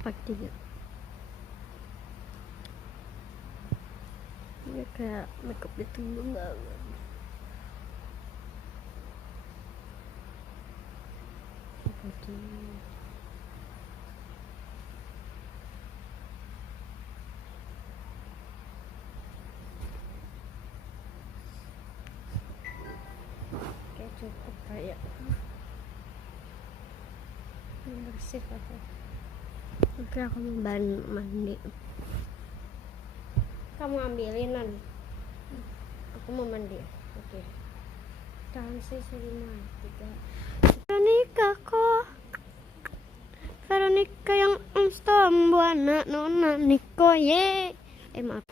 pakai ini kayak makeup itu banget. Oke, cukup kayak bersih apa. Oke, aku mau mandi. Kamu ambilinan, aku mau mandi. Oke, jangan sih tiga. Veronica yang buana nona Niko ye. Maaf.